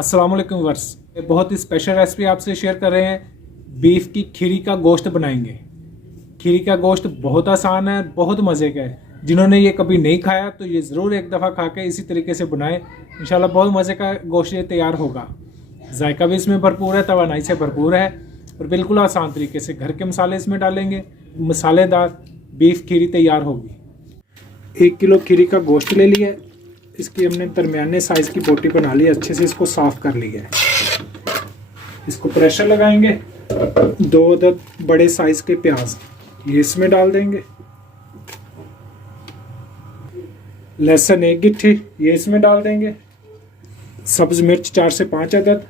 अस्सलाम वालेकुम वर्स, बहुत ही स्पेशल रेसिपी आपसे शेयर कर रहे हैं। बीफ की खीरी का गोश्त बनाएंगे। खीरी का गोश्त बहुत आसान है, बहुत मज़े का है। जिन्होंने ये कभी नहीं खाया तो ये ज़रूर एक दफ़ा खा के इसी तरीके से बनाएं। इंशाल्लाह बहुत मज़े का गोश्त ये तैयार होगा। जायका भी इसमें भरपूर है, तवानाई से भरपूर है और बिल्कुल आसान तरीके से घर के मसाले इसमें डालेंगे। मसालेदार बीफ खीरी तैयार होगी। 1 किलो खीरी का गोश्त ले लिया है। इसकी हमने दरमियाने साइज़ की बोटी बना ली, अच्छे से इसको साफ़ कर लिया है। इसको प्रेशर लगाएंगे। 2 अदद बड़े साइज़ के प्याज ये इसमें डाल देंगे। लहसुन 1 गिट्ठी ये इसमें डाल देंगे। सब्ज़ मिर्च 4 से 5 अदद।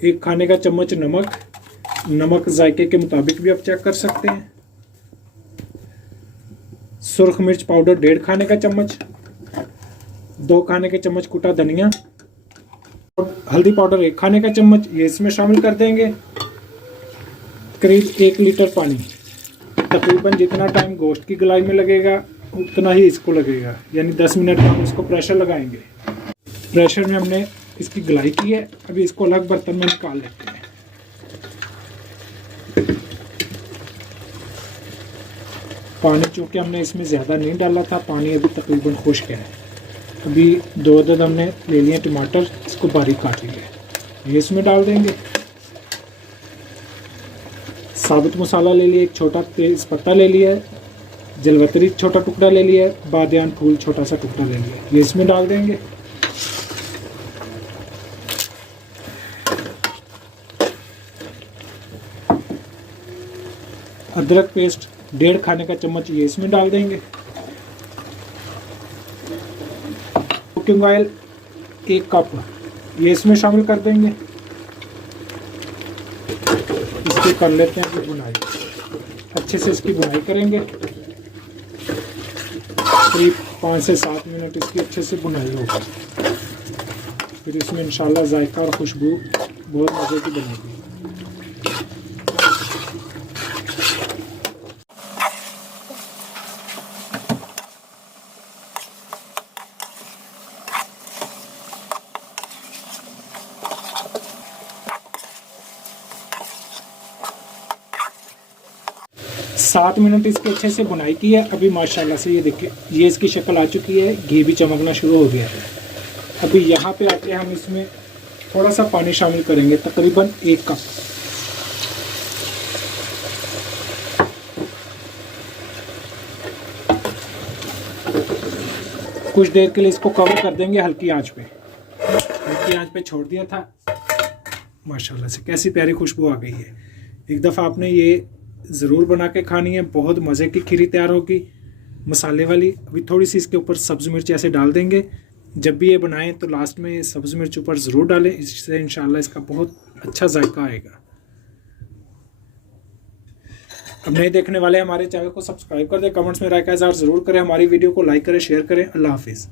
1 खाने का चम्मच नमक जायके के मुताबिक भी आप चेक कर सकते हैं। सुर्ख मिर्च पाउडर 1.5 खाने का चम्मच। 2 खाने के चम्मच कुटा धनिया। हल्दी पाउडर 1 खाने का चम्मच ये इसमें शामिल कर देंगे। करीब 1 लीटर पानी। तकरीबन जितना टाइम गोश्त की गलाई में लगेगा उतना ही इसको लगेगा, यानी 10 मिनट में हम इसको प्रेशर लगाएंगे। प्रेशर में हमने इसकी गलाई की है। अभी इसको अलग बर्तन में निकाल लेते हैं। पानी चूँकि हमने इसमें ज़्यादा नहीं डाला था, पानी अभी तकरीबन खुश्क है। अभी 2 अदद हमने ले लिए टमाटर, इसको बारीक काट लिया है, ये इसमें डाल देंगे। साबुत मसाला ले लिया, एक छोटा तेज पत्ता ले लिया है। जलवतरी छोटा टुकड़ा ले लिया है। बादियान फूल छोटा सा टुकड़ा ले लिया है, ये इसमें डाल देंगे। अदरक पेस्ट 1.5 खाने का चम्मच ये इसमें डाल देंगे। कुकिंग ऑयल 1 कप ये इसमें शामिल कर देंगे। इसकी कर लेते हैं बुनाई। अच्छे से इसकी बुनाई करेंगे। करीब 5 से 7 मिनट इसकी अच्छे से बुनाई होगी। फिर इसमें इंशाल्लाह जायका और खुशबू बहुत मज़े की बनेगी। सात मिनट इसके अच्छे से बुनाई की है। अभी माशाल्लाह से ये देखिए, ये इसकी शक्ल आ चुकी है। घी भी चमकना शुरू हो गया है। अभी यहाँ पे आके हम इसमें थोड़ा सा पानी शामिल करेंगे, तकरीबन 1 कप। कुछ देर के लिए इसको कवर कर देंगे हल्की आंच पे। हल्की आंच पे छोड़ दिया था। माशाल्लाह से कैसी प्यारी खुशबू आ गई है। एक दफ़ा आपने ये ज़रूर बना के खानी है, बहुत मज़े की खीरी तैयार होगी मसाले वाली। अभी थोड़ी सी इसके ऊपर सब्ज़ मिर्च ऐसे डाल देंगे। जब भी ये बनाएं तो लास्ट में सब्ज़ मिर्च ऊपर ज़रूर डालें, इससे इंशाल्लाह इसका बहुत अच्छा जायका आएगा। अब नए देखने वाले हमारे चैनल को सब्सक्राइब कर दें, कमेंट्स में राय का इज़हार ज़रूर करें, हमारी वीडियो को लाइक करें, शेयर करें। अल्लाह हाफिज़।